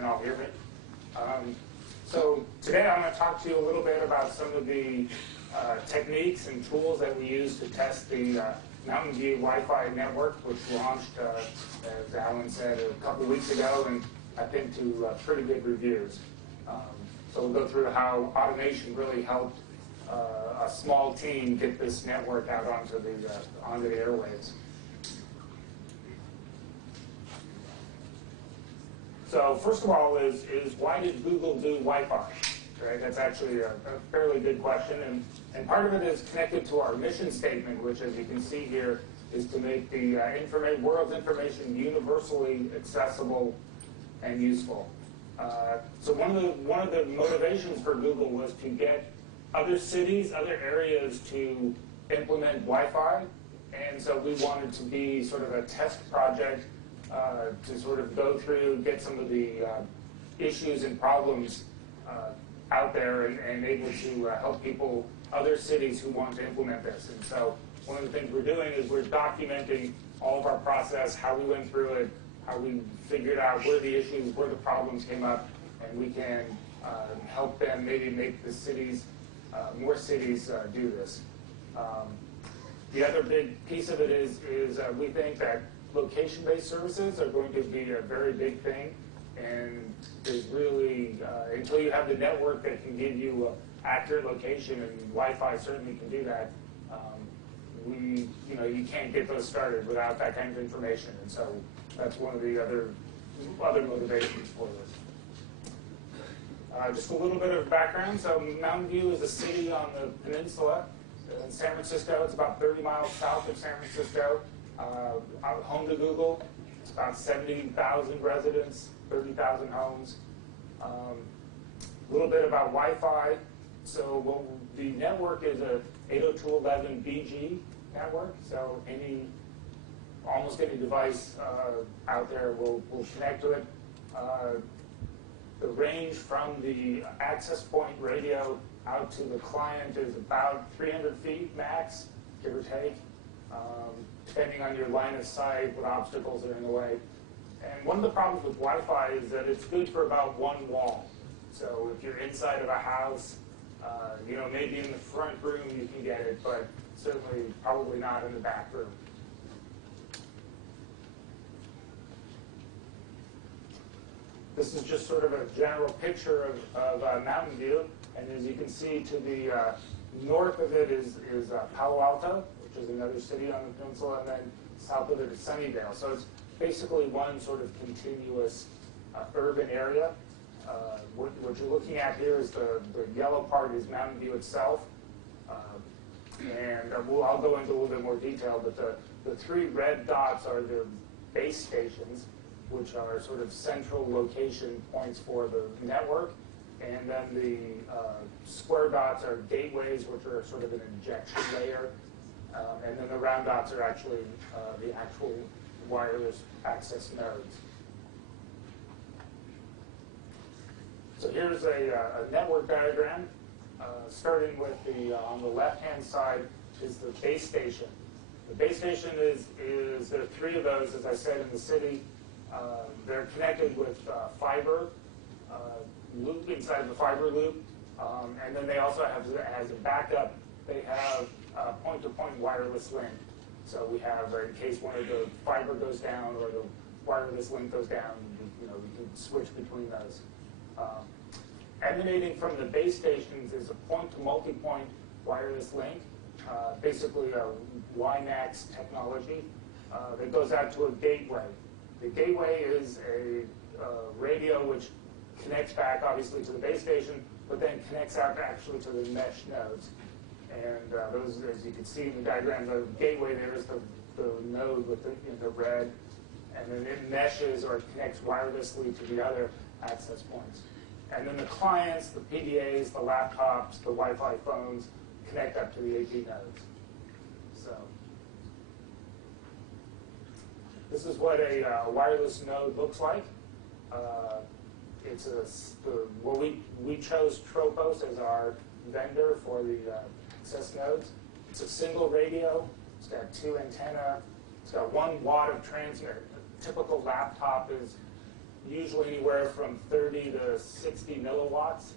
can all hear me. So today I'm going to talk to you a little bit about some of the techniques and tools that we use to test the Mountain View Wi-Fi network, which launched, as Alan said, a couple weeks ago, and I think to pretty good reviews. So we'll go through how automation really helped a small team get this network out onto the airwaves. So first of all is why did Google do Wi-Fi? Right? That's actually a fairly good question, and part of it is connected to our mission statement, which, as you can see here, is to make the world's information universally accessible and useful. So one of the motivations for Google was to get other cities, other areas to implement Wi-Fi, and so we wanted to be sort of a test project to sort of go through, get some of the issues and problems out there and able to help people, other cities who want to implement this. And so one of the things we're doing is we're documenting all of our process, how we went through it, how we figured out where the issues, where the problems came up, and we can help them maybe make the cities, more cities do this. The other big piece of it is we think that location-based services are going to be a very big thing, and there's really, until you have the network that can give you accurate location, and Wi-Fi certainly can do that, you can't get those started without that kind of information, and so that's one of the other motivations for this. Just a little bit of background. So Mountain View is a city on the peninsula in San Francisco. It's about 30 miles south of San Francisco. Home to Google. It's about 70,000 residents, 30,000 homes. A little bit about Wi-Fi. So the network is a 802.11bg network. So almost any device out there will connect to it. The range from the access point radio out to the client is about 300 feet max, give or take, depending on your line of sight, what obstacles are in the way. And one of the problems with Wi-Fi is that it's good for about one wall. So if you're inside of a house, maybe in the front room you can get it, but certainly probably not in the back room. This is just sort of a general picture of Mountain View, and as you can see, to the north of it is Palo Alto, which is another city on the peninsula, and then south of it is Sunnyvale. So it's basically one sort of continuous urban area. What you're looking at here is the yellow part is Mountain View itself, and I'll go into a little bit more detail, but the three red dots are the base stations, which are sort of central location points for the network. And then the square dots are gateways, which are sort of an injection layer. And then the round dots are actually the actual wireless access nodes. So here's a network diagram. Starting with on the left-hand side is the base station. The base station there are three of those, as I said, in the city. They're connected with fiber loop inside the fiber loop, and then they also have, as a backup, they have point-to-point wireless link. So we have, in case one of the fiber goes down or the wireless link goes down, we can switch between those. Emanating from the base stations is a point-to-multipoint wireless link, basically a WiMAX technology that goes out to a gateway. The gateway is a radio which connects back, obviously, to the base station, but then connects out actually to the mesh nodes. And those, as you can see in the diagram, the gateway there is the node with the red, and then it meshes or connects wirelessly to the other access points. And then the clients, the PDAs, the laptops, the Wi-Fi phones connect up to the AP nodes. So this is what a wireless node looks like. It's we chose Tropos as our vendor for the access nodes. It's a single radio. It's got 2 antennae. It's got 1 watt of transmit. A typical laptop is usually anywhere from 30 to 60 milliwatts.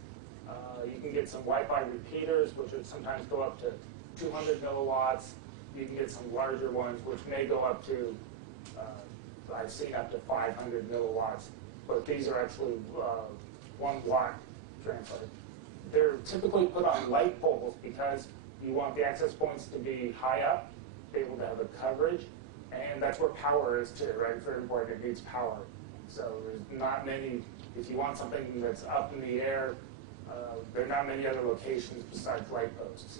You can get some Wi-Fi repeaters, which would sometimes go up to 200 milliwatts. You can get some larger ones, which may go up to, I've seen up to 500 milliwatts. But these are actually 1 watt transfer. They're typically put on light poles because you want the access points to be high up, be able to have a coverage, and that's where power is too, right? For every board, it needs power. So there's not many, if you want something that's up in the air, there are not many other locations besides light posts.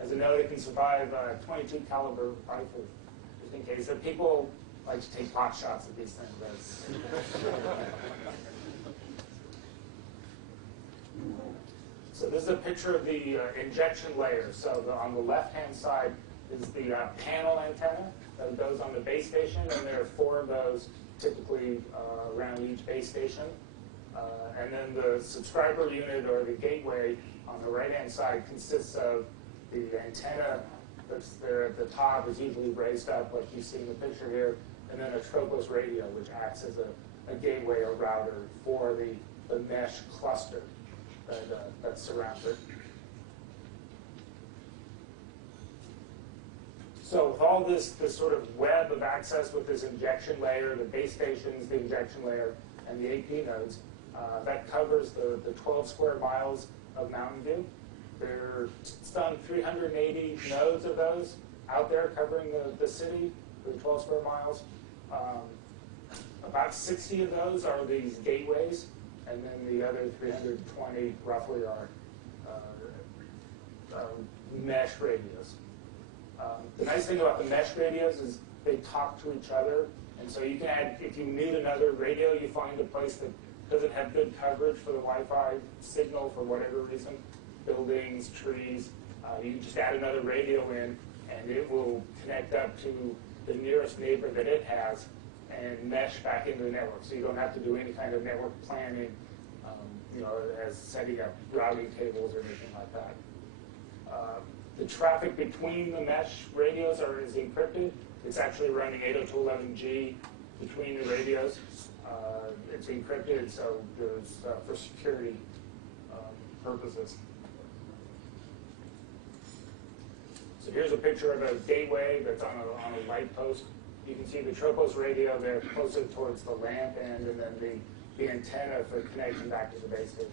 As a note, it can survive a 22 caliber rifle, just in case. So people like to take pot shots at these things. So this is a picture of the injection layer. So on the left-hand side is the panel antenna that goes on the base station, and there are 4 of those typically around each base station. And then the subscriber unit or the gateway on the right-hand side consists of the antenna that's there at the top is usually raised up like you see in the picture here, and then a Tropos radio, which acts as a gateway or router for the mesh cluster that surrounds it. So with all this sort of web of access with this injection layer, the base stations, the injection layer, and the AP nodes, that covers the 12 square miles of Mountain View. It's done 380 nodes of those out there covering the city for the 12 square miles. About 60 of those are these gateways, and then the other 320 roughly are mesh radios. The nice thing about the mesh radios is they talk to each other, and so you can add, if you need another radio, you find a place that doesn't have good coverage for the Wi-Fi signal for whatever reason, buildings, trees, you can just add another radio in, and it will connect up to the nearest neighbor that it has and mesh back into the network. So you don't have to do any kind of network planning, as setting up routing tables or anything like that. The traffic between the mesh radios is encrypted. It's actually running 802.11g between the radios. It's encrypted, so there's for security purposes. So here's a picture of a gateway that's on a light post. You can see the Tropos radio there closer towards the lamp end, and then the antenna for connection back to the base station.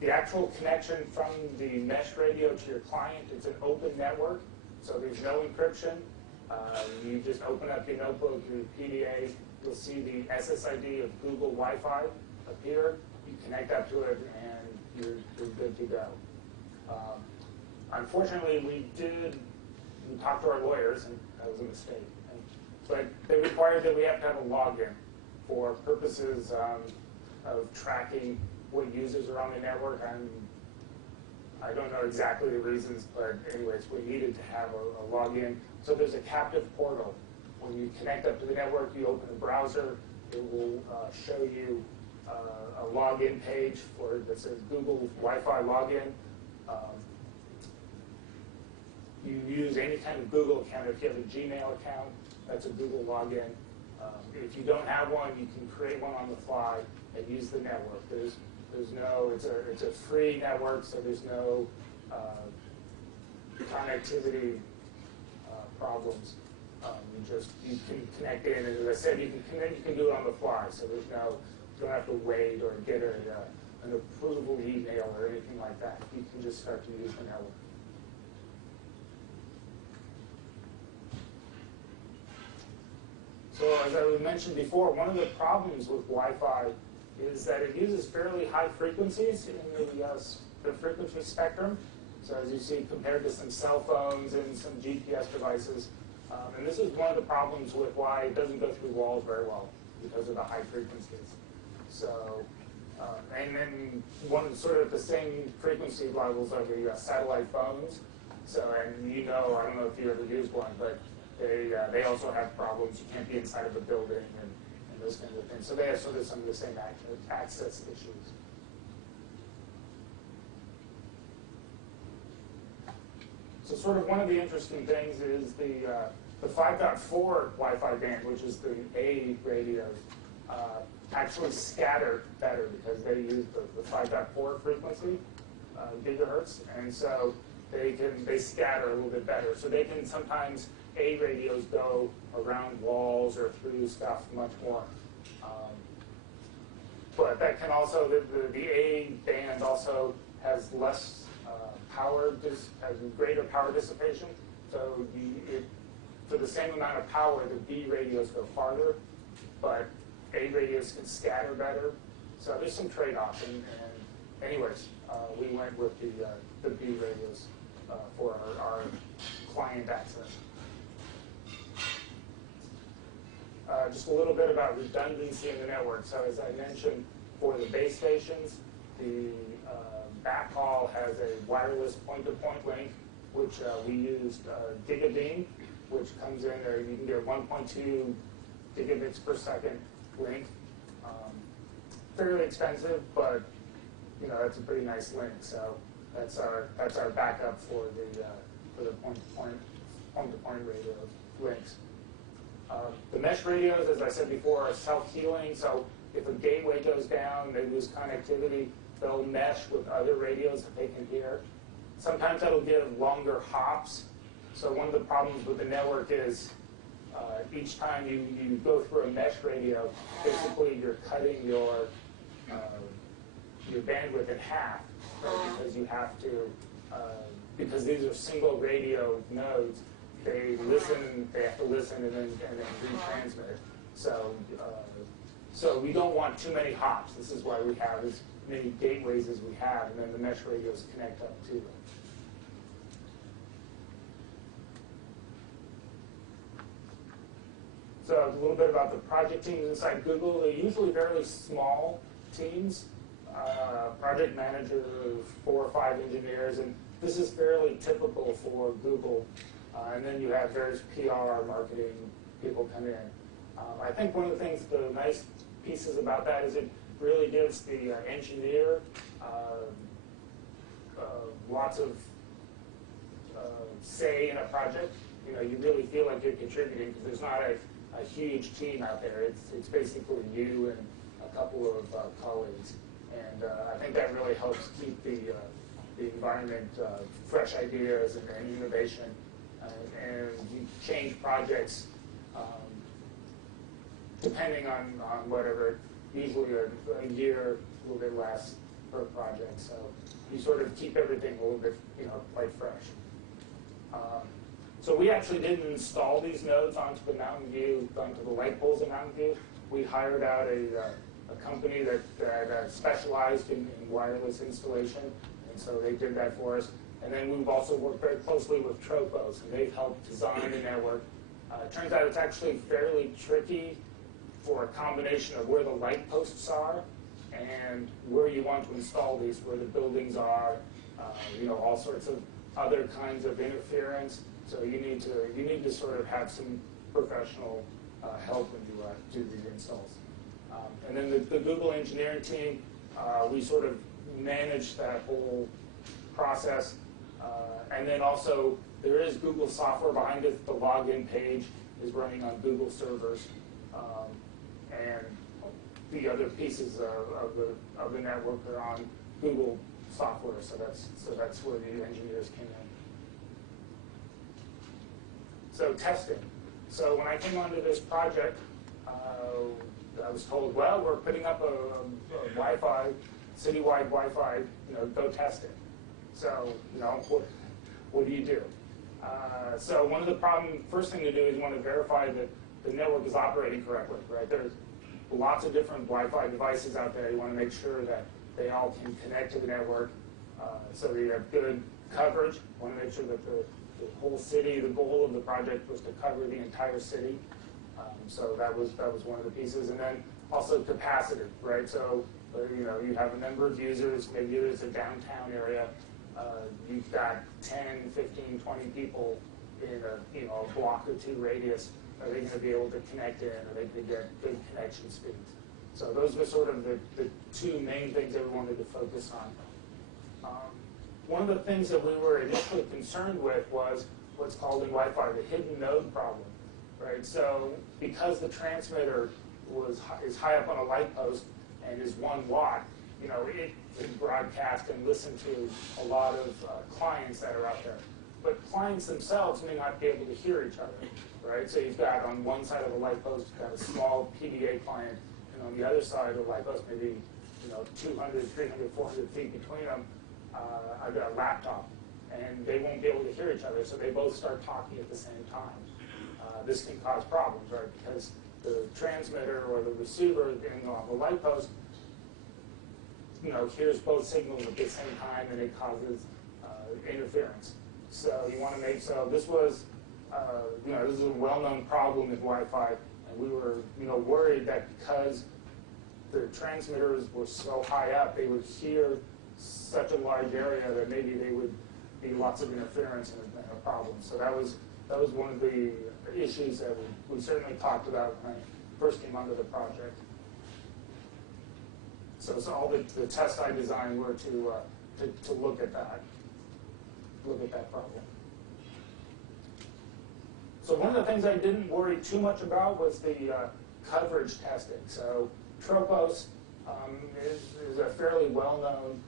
The actual connection from the mesh radio to your client, it's an open network, so there's no encryption. You just open up your notebook, your PDA, you'll see the SSID of Google Wi-Fi appear. You connect up to it, and you're good to go. Unfortunately, we talked to our lawyers, and that was a mistake. But they required that we have to have a login for purposes of tracking what users are on the network. I don't know exactly the reasons, but anyways, we needed to have a login. So there's a captive portal. When you connect up to the network, you open a browser. It will show you a login page that says Google Wi-Fi login. You use any kind of Google account. If you have a Gmail account, that's a Google login. If you don't have one, you can create one on the fly and use the network. There's no, it's a free network, so there's no connectivity problems. You can connect in, and as I said, you can do it on the fly. So you don't have to wait or get an approval email or anything like that. You can just start to use the network. So as I mentioned before, one of the problems with Wi-Fi is that it uses fairly high frequencies in the frequency spectrum. So as you see, compared to some cell phones and some GPS devices. And this is one of the problems with why it doesn't go through walls very well, because of the high frequencies. So, and then sort of the same frequency levels are the satellite phones. So, and I don't know if you ever used one, but they also have problems. You can't be inside of a building and those kinds of things. So they have sort of some of the same access issues. So sort of one of the interesting things is The 5.4 Wi-Fi band, which is the A radios, actually scatter better because they use the 5.4 frequency, gigahertz, and so they scatter a little bit better. So they can sometimes, A radios go around walls or through stuff much more. But that can also, the A band also has less power, has greater power dissipation. So for the same amount of power, the B radios go farther, but A radios can scatter better. So there's some trade-offs. And anyways, we went with the B radios for our client access. Just a little bit about redundancy in the network. So as I mentioned, for the base stations, the backhaul has a wireless point-to-point link, which we used gigabeam, which comes in there. You can get 1.2 gigabits per second link. Fairly expensive, but that's a pretty nice link. So that's our backup for the point-to-point radio links. The mesh radios, as I said before, are self-healing. So if a gateway goes down, they lose connectivity, they'll mesh with other radios that they can hear. Sometimes that'll give longer hops. So one of the problems with the network is each time you go through a mesh radio, basically you're cutting your bandwidth in half, right? Because you have to, because these are single radio nodes, they have to listen and then retransmit. So we don't want too many hops. This is why we have as many gateways as we have, and then the mesh radios connect up to them. So a little bit about the project teams inside Google. They're usually fairly small teams. Project manager, 4 or 5 engineers, and this is fairly typical for Google. And then you have various PR, marketing people come in. I think one of the things, the nice pieces about that is it really gives the engineer lots of say in a project. You really feel like you're contributing because there's not a huge team out there. It's basically you and a couple of colleagues. And I think that really helps keep the environment, fresh ideas and innovation. And you change projects depending on whatever, usually a year, a little bit less per project. So you sort of keep everything a little bit, quite fresh. So we actually didn't install these nodes onto the Mountain View, onto the light poles in Mountain View. We hired out a company that specialized in wireless installation, and so they did that for us. And then we've also worked very closely with Tropos, and they've helped design the network. It turns out it's actually fairly tricky for a combination of where the light posts are and where you want to install these, where the buildings are, all sorts of other kinds of interference. So you need to sort of have some professional help when you do these installs. And then the Google engineering team, we sort of manage that whole process. And then also, there is Google software behind it. The login page is running on Google servers. And the other pieces of the network are on Google software. So that's where the engineers came in. So testing. So when I came onto this project, I was told, well, we're putting up a Wi-Fi, citywide Wi-Fi, go test it. So, what do you do? So one of the first thing to do is you want to verify that the network is operating correctly, right? There's lots of different Wi-Fi devices out there. You want to make sure that they all can connect to the network so that you have good coverage. You want to make sure that the whole city, the goal of the project was to cover the entire city. So that was one of the pieces. And then also capacity, right? So, you have a number of users, maybe there's a downtown area, you've got 10, 15, 20 people in a block or 2 radius. Are they going to be able to connect in? Are they going to get good connection speeds? So those were sort of the 2 main things that we wanted to focus on. One of the things that we were initially concerned with was, what's called in Wi-Fi the hidden node problem, right? So because the transmitter is high up on a light post and is 1 watt, it can broadcast and listen to a lot of clients that are out there. But clients themselves may not be able to hear each other, right? So you've got on one side of the light post, you've got a small PDA client, and on the other side of the light post, maybe 200, 300, 400 feet between them, I've got a laptop, and they won't be able to hear each other, so they both start talking at the same time. This can cause problems, right? Because the transmitter or the receiver on the light post, hears both signals at the same time, and it causes interference. So you want to make this was, this is a well-known problem in Wi-Fi, and we were, worried that because the transmitters were so high up, they would hear such a large area that maybe they would be lots of interference and a problem. So that was one of the issues that we certainly talked about when I first came onto the project. So all the tests I designed were to look at that problem. So one of the things I didn't worry too much about was the coverage testing. So Tropos is a fairly well-known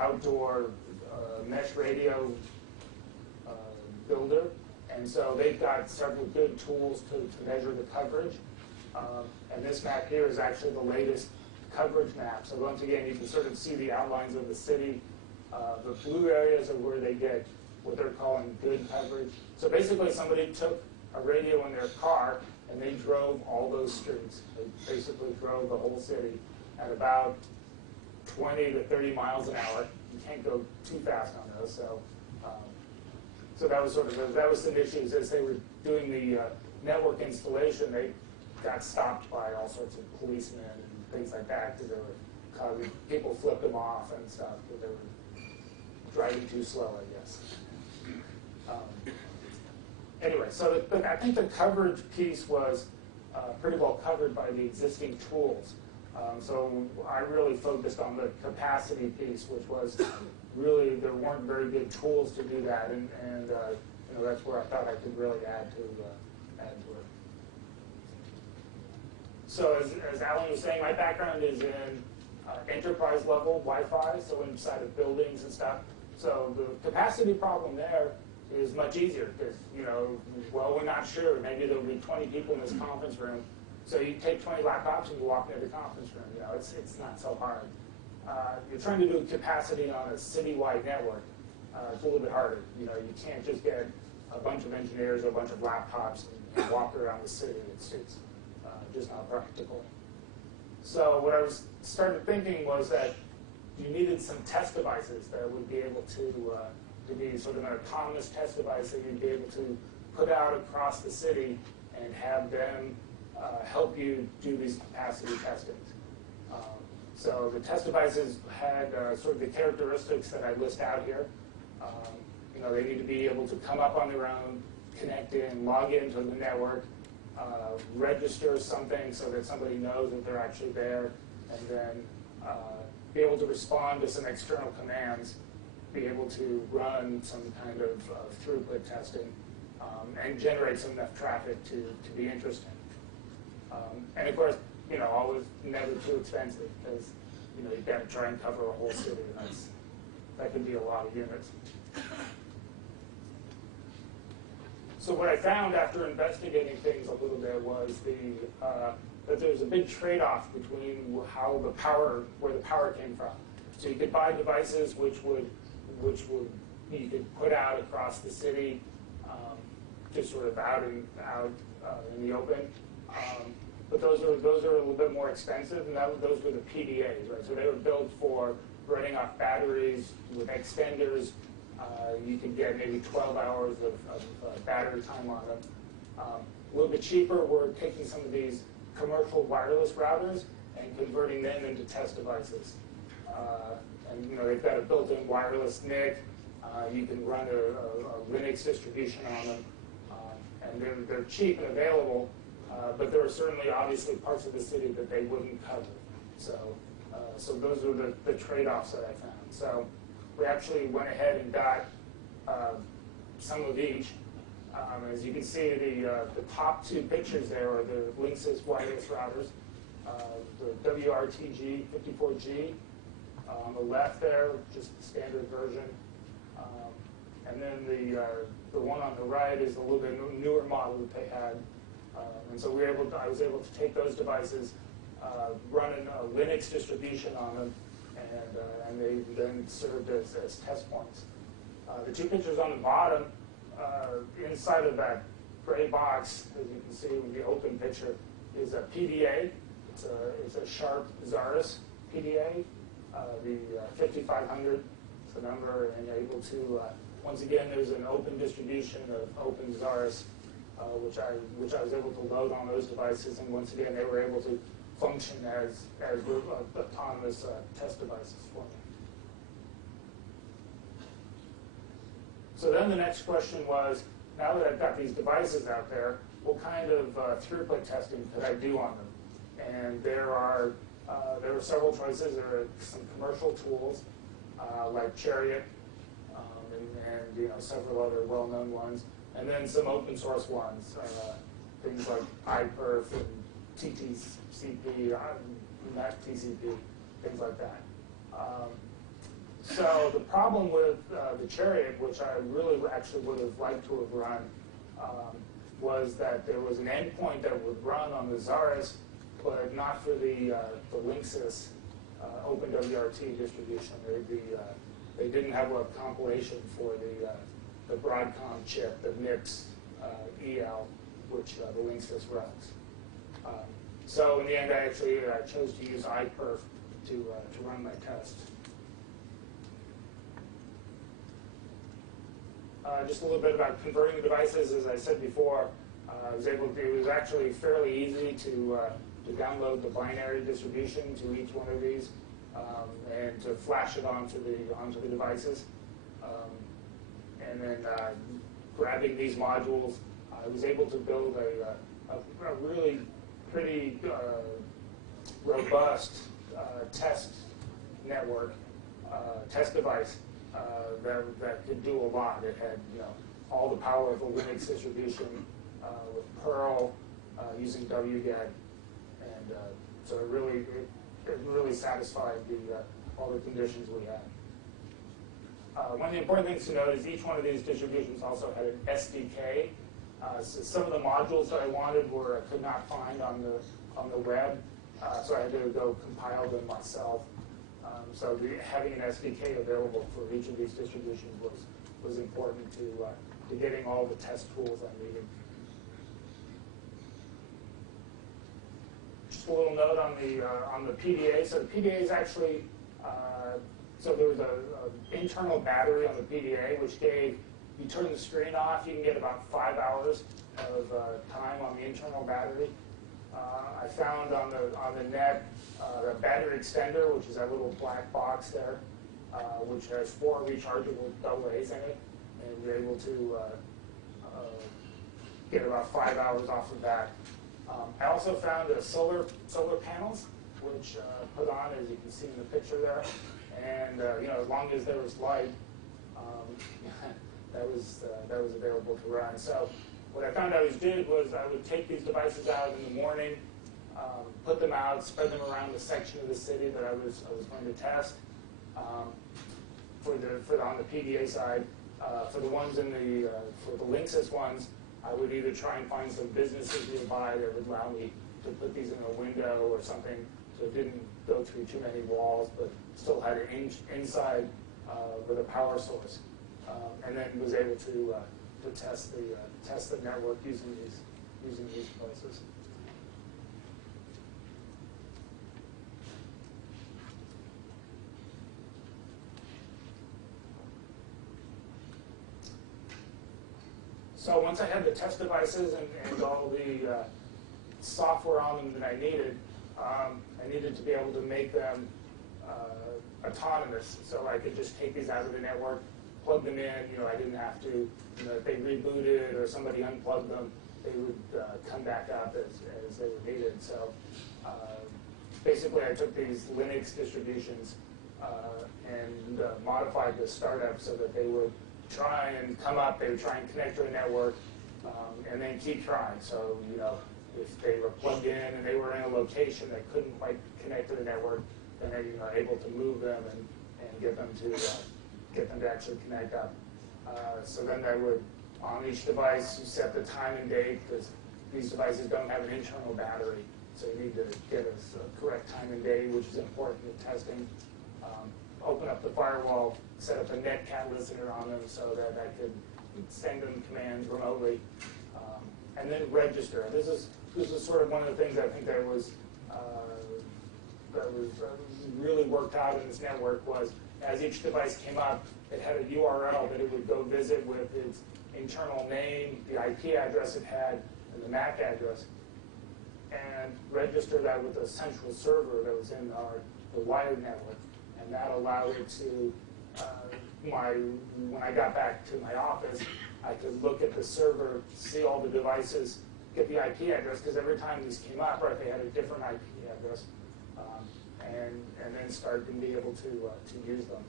outdoor mesh radio builder, and so they've got several good tools to measure the coverage. And this map here is actually the latest coverage map. So once again, you can sort of see the outlines of the city. The blue areas are where they get what they're calling good coverage. So basically somebody took a radio in their car and they drove all those streets. They basically drove the whole city at about 20 to 30 miles an hour. You can't go too fast on those. So that was that was some issues as they were doing the network installation. They got stopped by all sorts of policemen and things like that because they were causing people flipped them off and stuff because they were driving too slow, I guess. Anyway, so I think the coverage piece was pretty well covered by the existing tools. So I really focused on the capacity piece, which was really, there weren't very good tools to do that, and that's where I thought I could really add to it. So as Alan was saying, my background is in enterprise level Wi-Fi, so inside of buildings and stuff. So the capacity problem there is much easier because, well, we're not sure. Maybe there'll be 20 people in this conference room. So you take 20 laptops and you walk into the conference room. It's not so hard. You're trying to do capacity on a citywide network. It's a little bit harder. You can't just get a bunch of engineers or a bunch of laptops and walk around the city. It's just not practical. So what I started thinking was that you needed some test devices that would be able to be sort of an autonomous test device that you'd be able to put out across the city and have them help you do these capacity testings. So the test devices had sort of the characteristics that I list out here. They need to be able to come up on their own, connect in, log into the network, register something so that somebody knows that they're actually there, and then be able to respond to some external commands, be able to run some kind of throughput testing, and generate some enough traffic to be interesting. And of course, always never too expensive because you've got to try and cover a whole city, and that can be a lot of units. So what I found after investigating things a little bit was that there's a big trade-off between where the power came from. So you could buy devices which you could put out across the city, just sort of out in the open. But those are a little bit more expensive, and those were the PDAs, right? So they were built for running off batteries with extenders. You could get maybe 12 hours of battery time on them. A little bit cheaper, we're taking some of these commercial wireless routers and converting them into test devices. And they've got a built-in wireless NIC. You can run a Linux distribution on them, and they're cheap and available. But there are certainly, obviously, parts of the city that they wouldn't cover. So those are the trade-offs that I found. So we actually went ahead and got some of each. As you can see, the top two pictures there are the Linksys wireless routers, the WRTG 54G on the left there, just the standard version. And then the one on the right is a little bit newer model that they had. And so I was able to take those devices, run a Linux distribution on them, and they then served as test points. The two pictures on the bottom, inside of that gray box, as you can see with the open picture, is a PDA. It's a Sharp Zaris PDA. The 5500 is the number, and you're able to, once again, there's an open distribution of Open Zaris, which I was able to load on those devices, and once again, they were able to function as autonomous test devices for me. So then the next question was, now that I've got these devices out there, what kind of throughput testing could I do on them? And there were several choices. There are some commercial tools like Chariot and several other well-known ones, and then some open source ones, things like iPerf and TTCP, TCP, things like that. So the problem with the Chariot, which I really actually would have liked to have run, was that there was an endpoint that would run on the Zaris, but not for the Linksys OpenWRT distribution. They didn't have a compilation for the Broadcom chip, the MIPS EL, which the Linksys runs. So in the end, I chose to use iPerf to run my test. Just a little bit about converting the devices. As I said before, it was actually fairly easy to download the binary distribution to each one of these and to flash it onto the devices. And then grabbing these modules, I was able to build a really pretty robust test network, test device that could do a lot. It had all the power of a Linux distribution with Perl using wget, and so it really satisfied all the conditions we had. One of the important things to note is each one of these distributions also had an SDK. So some of the modules that I wanted I could not find on the web, so I had to go compile them myself. So having an SDK available for each of these distributions was important to getting all the test tools I needed. Just a little note on the PDA. So the PDA is actually so there was an internal battery on the PDA, which gave, you turn the screen off, you can get about 5 hours of time on the internal battery. I found on the net the battery extender, which is that little black box there, which has 4 rechargeable AA's in it, and you're able to get about 5 hours off of that. I also found solar panels, which put on, as you can see in the picture there, and as long as there was light, that was available to run. So what I found I did was I would take these devices out in the morning, put them out, spread them around the section of the city that I was going to test. On the PDA side, for the ones for the Linksys ones, I would either try and find some businesses nearby that would allow me to put these in a window or something, so it didn't go through too many walls, but still had an inside with a power source, and then was able to test the network using these devices. So once I had the test devices and all the software on them that I needed to be able to make them autonomous. So I could just take these out of the network, plug them in. I didn't have to, if they rebooted or somebody unplugged them, they would come back up as they were needed. So basically I took these Linux distributions and modified the startup so that they would try and come up, they would try and connect to a network, and then keep trying. So, you know, if they were plugged in and they were in a location that couldn't quite connect to the network, then they were able to move them and get them to actually connect up. So then they would, on each device, you set the time and date, because these devices don't have an internal battery. So you need to get a correct time and day, which is important in testing. Open up the firewall, set up a netcat listener on them so that I could send them commands remotely, and then register. This is sort of one of the things I think that was really worked out in this network was as each device came up, it had a URL that it would go visit with its internal name, the IP address it had, and the MAC address, and register that with a central server that was in the wired network. And that allowed it to, when I got back to my office, I could look at the server, see all the devices, get the IP address, because every time these came up, right, they had a different IP address, and then start and be able to use them.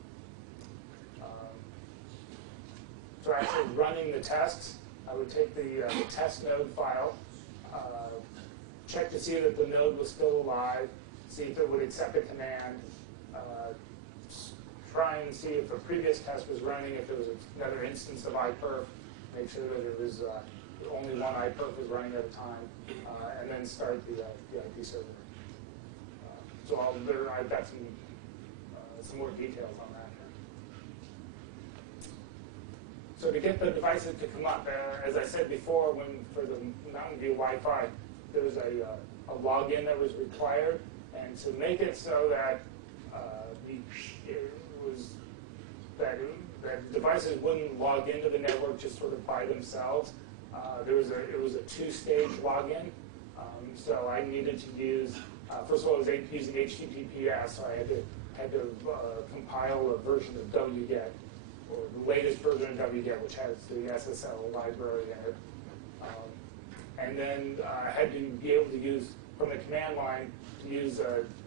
So actually running the tests, I would take the test node file, check to see that the node was still alive, see if it would accept a command, try and see if a previous test was running, if there was another instance of iPerf, make sure that it was only one iPerf was running at a time, and then start the IP server. So I've got some more details on that. So to get the devices to come up, as I said before, for the Mountain View Wi-Fi, there was a login that was required, and to make it so that that devices wouldn't log into the network just sort of by themselves. It was a two-stage login. So I needed to use, first of all, I was using HTTPS, so I had to compile a version of wget, or the latest version of wget, which has the SSL library in it. And then I had to be able to use, from the command line, to use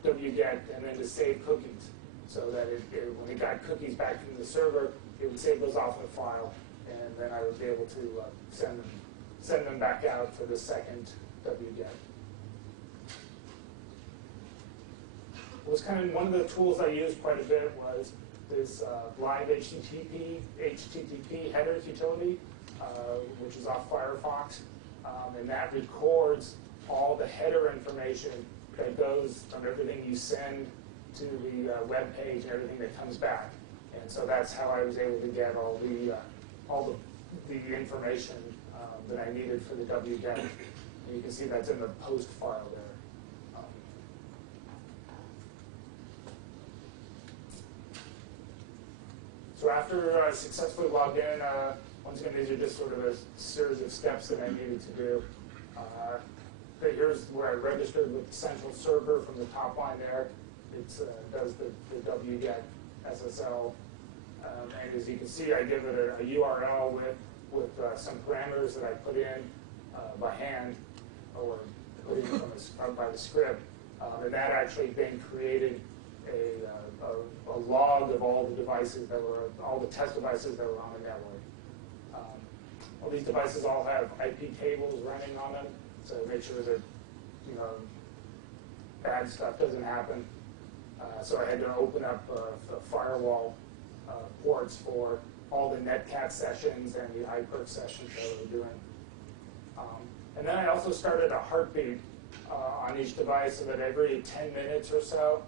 wget and then to save cookies, so that when it got cookies back from the server, it would save those off in a file, and then I would be able to send them back out for the second wget. Was kind of one of the tools I used quite a bit was this live HTTP headers utility, which is off Firefox, and that records all the header information that goes from everything you send to the web page and everything that comes back. And so that's how I was able to get all the information that I needed for the wget. And you can see that's in the post file there. So after I successfully logged in, once again, these are just sort of a series of steps that I needed to do. Here's where I registered with the central server from the top line there. It does the wget SSL. And as you can see, I give it a URL with some parameters that I put in by hand, or put in by the script. And that actually then created a log of all the devices all the test devices that were on the network. All these devices all have IP tables running on them, so make sure that bad stuff doesn't happen. So I had to open up firewall ports for all the netcat sessions and the iPerf sessions that we were doing. And then I also started a heartbeat on each device, so that every 10 minutes or so,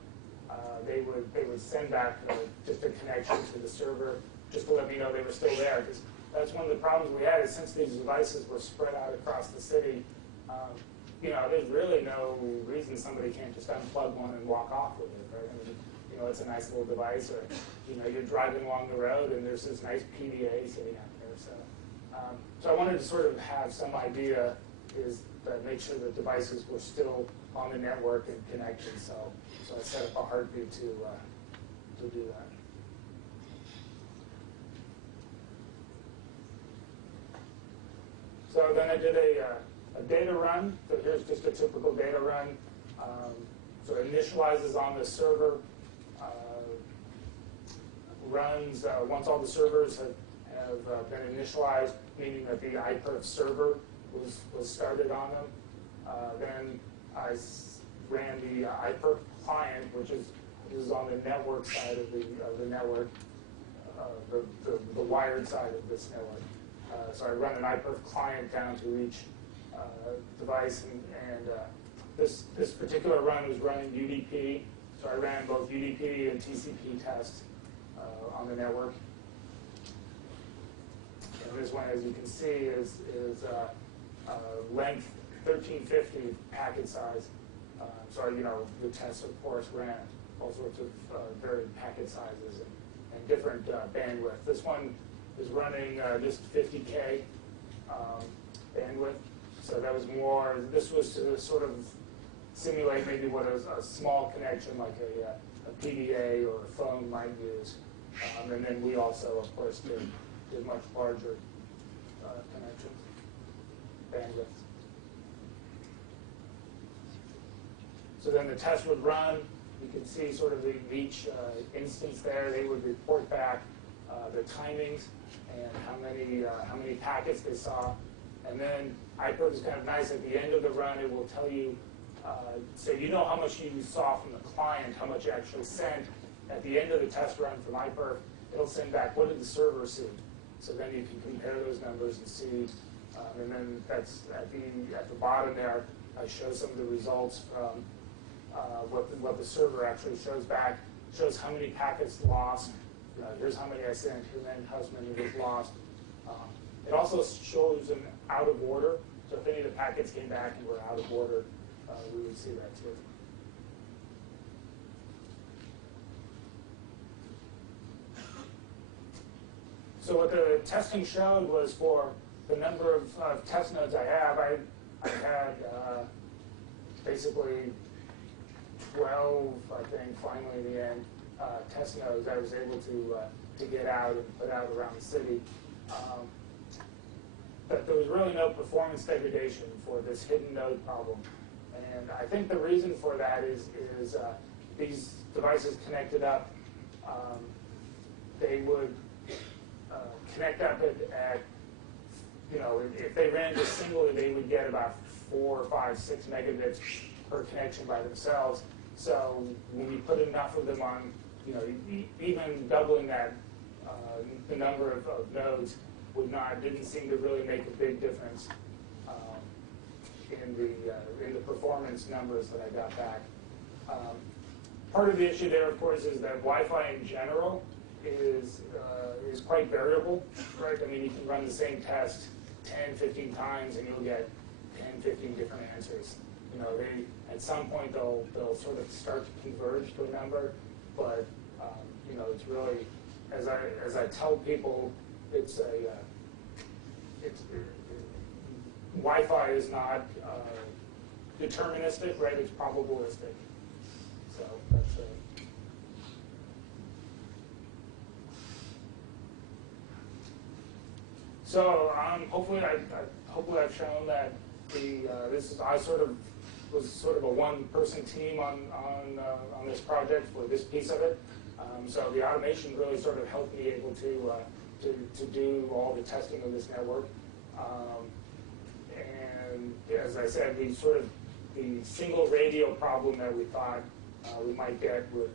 they would send back just a connection to the server, just to let me know they were still there. Because that's one of the problems we had, is since these devices were spread out across the city, there's really no reason somebody can't just unplug one and walk off with it, right? I mean, it's a nice little device, or you're driving along the road and there's this nice PDA sitting out there. So I wanted to sort of have some idea, is that make sure that devices were still on the network and connected. So I set up a heartbeat to do that. So then I did a data run. So here's just a typical data run. So it initializes on the server, runs once all the servers have been initialized, meaning that the iPerf server was started on them. Then I ran the iPerf client, which is on the network side of the network, the wired side of this network. So I run an iPerf client down to each device, and this particular run was running UDP. So I ran both UDP and TCP tests on the network. And this one, as you can see, is length 1350 packet size. So the tests, of course, ran all sorts of varied packet sizes and different bandwidth. This one is running just 50K bandwidth. So that was more, this was to sort of simulate maybe what a small connection like a PDA or a phone might use. And then we also, of course, did much larger connections, bandwidths. So then the test would run. You can see sort of each instance there. They would report back the timings and how many packets they saw. And then iPerf is kind of nice. At the end of the run, it will tell you, so you know how much you saw from the client, how much you actually sent. At the end of the test run from iPerf, it'll send back what did the server see. So then you can compare those numbers and see. And then that's at the bottom there. I show some of the results from what the server actually shows back. Shows how many packets lost. Here's how many I sent, and then how many was lost. It also shows them out of order. So if any of the packets came back and were out of order, we would see that too. So what the testing showed was for the number of test nodes I have, I had basically 12, I think, finally in the end, test nodes I was able to get out and put out around the city. But there was really no performance degradation for this hidden node problem. And I think the reason for that is these devices connected up, they would connect up at if they ran just singly, they would get about 4, 5, 6 megabits per connection by themselves. So when you put enough of them on, even doubling that, the number of nodes didn't seem to really make a big difference in the performance numbers that I got back. Part of the issue there, of course, is that Wi-Fi in general is quite variable, right? I mean, you can run the same test 10, 15 times, and you'll get 10, 15 different answers. At some point they'll sort of start to converge to a number, but it's really, as I tell people, Wi-Fi is not deterministic, right? It's probabilistic. So that's So hopefully I've shown that I was sort of a one-person team on this project for this piece of it. So the automation really sort of helped me able to do all the testing of this network. And as I said, the single radio problem that we thought we might get with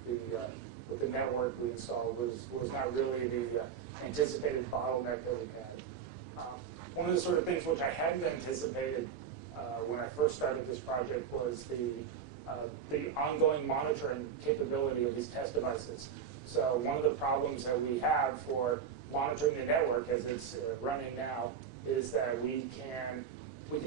the network we installed was not really the anticipated bottleneck that we had. One of the sort of things which I hadn't anticipated when I first started this project was the ongoing monitoring capability of these test devices. So one of the problems that we have for monitoring the network as it's running now is that we can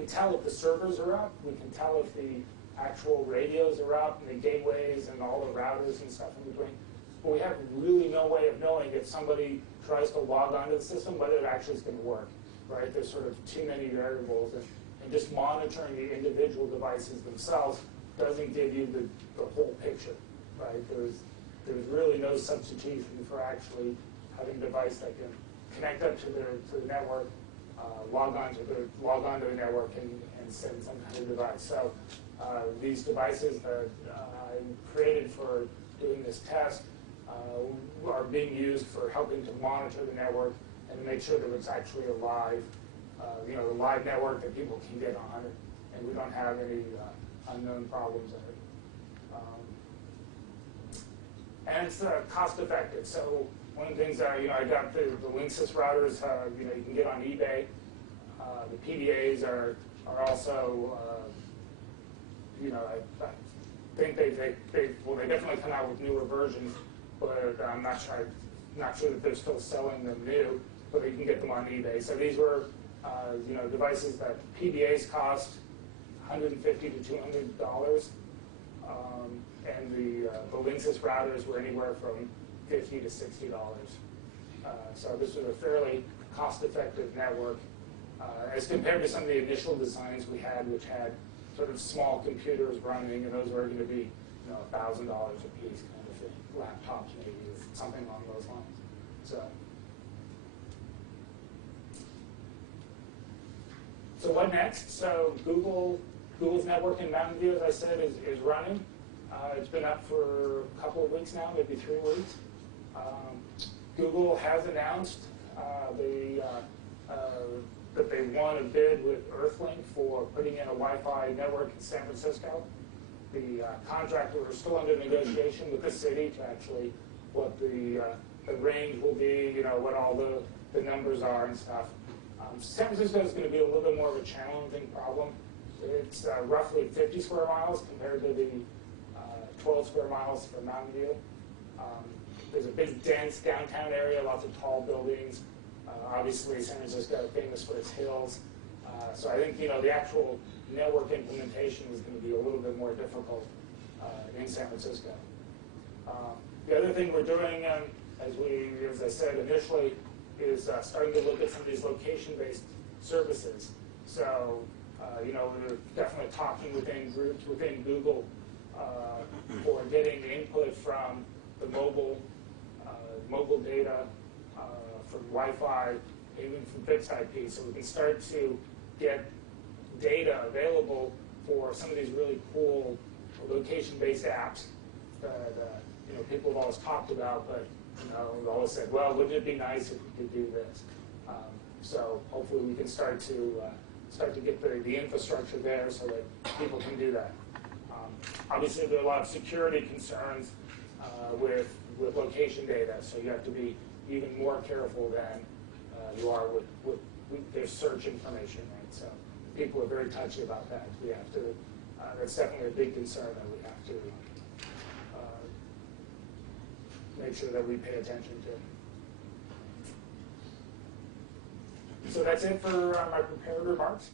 tell if the servers are up, we can tell if the actual radios are up and the gateways and all the routers and stuff in between. But we have really no way of knowing if somebody tries to log onto the system whether it actually is going to work. Right? There's sort of too many variables, and just monitoring the individual devices themselves doesn't give you the whole picture. Right? There's really no substitution for actually having a device that can connect up to the network, log on to the network, and send some kind of device. So these devices that I created for doing this test are being used for helping to monitor the network and to make sure that it's actually a live, a live network that people can get on it, and we don't have any unknown problems in it. And it's cost effective. So one of the things that, I got the Linksys routers, you can get on eBay. The PDAs are also, I think they definitely come out with newer versions, but I'm not sure that they're still selling them new, but you can get them on eBay. So these were, devices that PDAs cost $150 to $200, and the Linksys routers were anywhere from $50 to $60. So this was a fairly cost-effective network as compared to some of the initial designs we had, which had sort of small computers running, and those were going to be $1,000 a piece kind of thing, laptops maybe, or something along those lines. So what next? So Google's network in Mountain View, as I said, is running. It's been up for a couple of weeks now, maybe 3 weeks. Google has announced that they won a bid with Earthlink for putting in a Wi-Fi network in San Francisco. The contractor is still under negotiation with the city to actually what the range will be, what all the numbers are and stuff. San Francisco is going to be a little bit more of a challenging problem. It's roughly 50 square miles compared to the 12 square miles for Mountain View. There's a big, dense downtown area, lots of tall buildings. Obviously, San Francisco is famous for its hills. So I think, the actual network implementation is going to be a little bit more difficult in San Francisco. The other thing we're doing, as I said initially, is starting to look at some of these location-based services. So, we're definitely talking within groups within Google for getting input from the mobile data, from Wi-Fi, even from fixed IP, so we can start to get data available for some of these really cool location-based apps that people have always talked about, but we've always said, well, wouldn't it be nice if we could do this? So hopefully we can start to get the infrastructure there so that people can do that. Obviously, there are a lot of security concerns with location data, so you have to be even more careful than you are with their search information, right? So people are very touchy about that. We have to. That's definitely a big concern that we have to make sure that we pay attention to. So that's it for my prepared remarks.